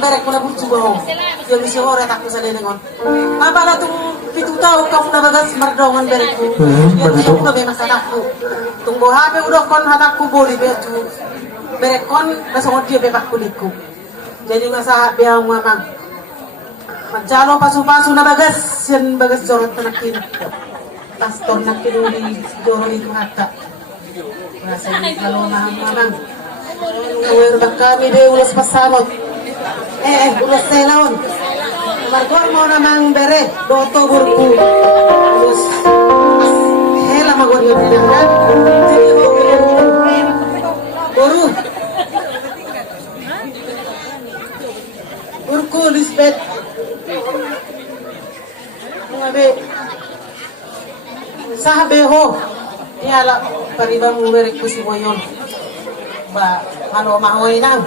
berek ko na buti mo. Yung isyo ko, retak ko sa linengon. Mabala itong pitutaw ka na bagas mardongan berek ko. Yung isyo ko may masanak ko. Itong buhabi udah kon hanak ko boli betu. Berek kon, nasungod dia bepak kulit ko. Jadi masa biang mamang. Magjalo pasu-pasu na bagas, yan bagas jorot na nakin. Pastor nakin uli jorot ito hata. Nasa yung kalomahang mamang. Ngawir bang kami de ulas pasamot. Ulas selaon. Margor mo namang bere, doto burku. Ulas hela magor yun nilang na. Jadi ho Guru. Burku Lisbeth. Ngabe sahabe ho iala paribang merek ko si Boyon ba malo mahoy nang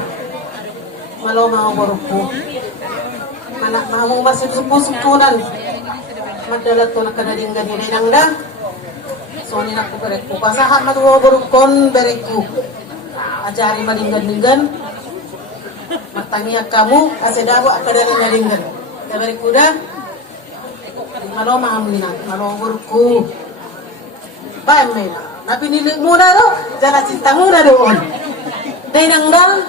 malo maho boroko anak maho masih supusupunan madalat to nakadalingan ni nang da so ni nak berek ko pasaha matuwa borokon berek ko ajari malinggan-linggan matangnya kamu asedawa akadalingan ya berek ko da malo mahamlina, malo burku. Baik mena. Napi nilik muna do, jala cinta muna doon. Day nanggal,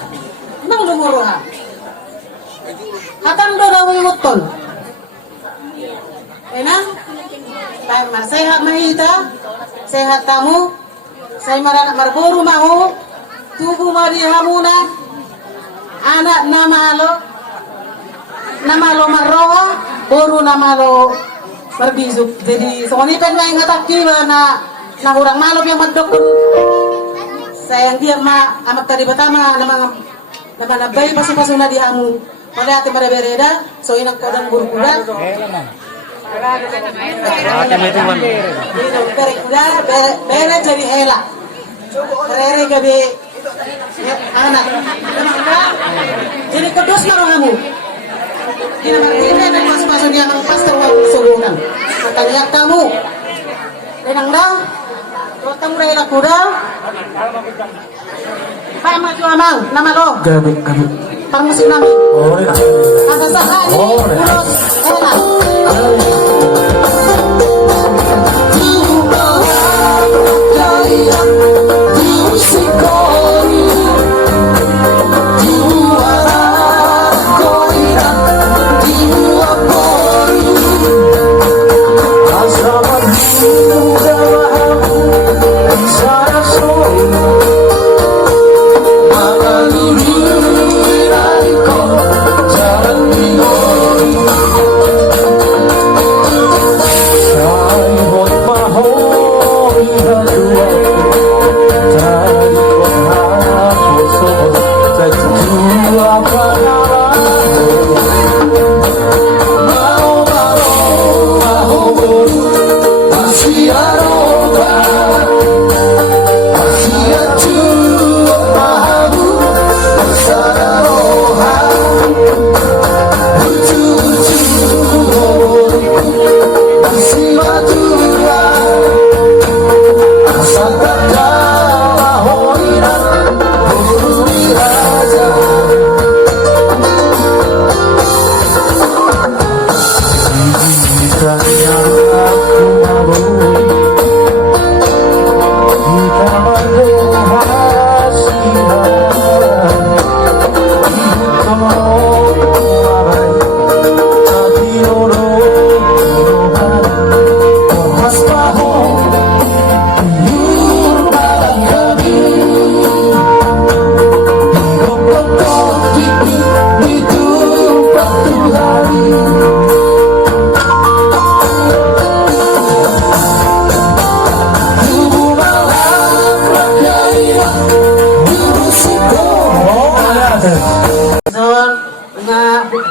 nang lumuruha. Hatang do daw imutol. Enang, tayo sehat mahita, sehat tamu, say marana marburu mahu, tubuh marihamuna, anak namalo marroha, boru namalo berbizuk. Jadi songonipan may ngataki na urang malop yang magdokon. Sayang dia amat tadi pertama nama nabay pasu-pasu na dihamu. Pada ati marabereda so inang kodang burkuda. Bere jadi hela. Rere gabe anak. Jadi kudus marungamu. Ini martina dan mas-masun dia nang pastor wa subunan. Matanya kamu. Denang dah. Rotang rela kuda. Pai maju amang nama lo. Gabi. Permusim nami. Oh, iya. Ada sahani. Ulos enak.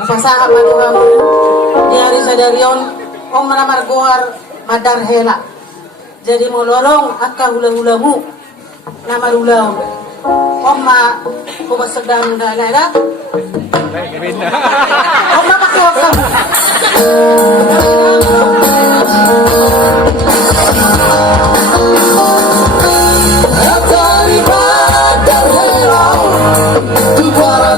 Pasaha maduham diari sadarion om manamar goar madar hela. Jadi mau lorong akka hula-hulamu nama ulau om ma ko sedang dana om ma pakai wakam Dari madar hela tu para